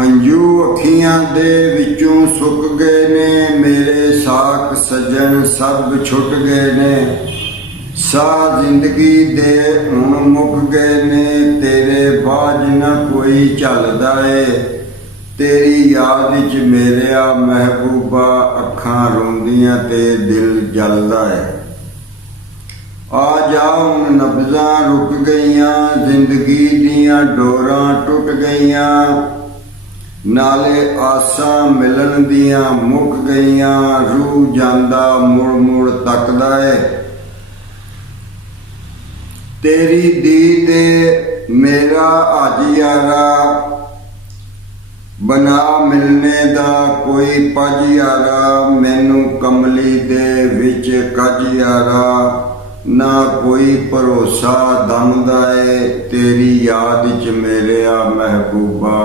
हंजू अखियां दे विचों सुक गए ने, मेरे साक सजन सब छुट गए ने। सा जिंदगी दे हुण मुक गए ने, तेरे बाज न कोई झलदा ए। तेरी याद विच मेरिया महबूबा, अखां रोंदियां ते दिल जलदा है। आ जा हुण नब्ज़ां रुक गईयां, जिंदगी दियां डोरां टुट गईयां। नाले आसां मिलन दियां मुक गईयां, रूह जांदा मुड़ मुड़ तकदा है। तेरी दीद मेरा अज यारा, बना मिलने दा कोई पज यारा। मैनू कमली दे विच कज यारा, ना कोई भरोसा दम दा ए। तेरी याद च मेरिया महबूबा।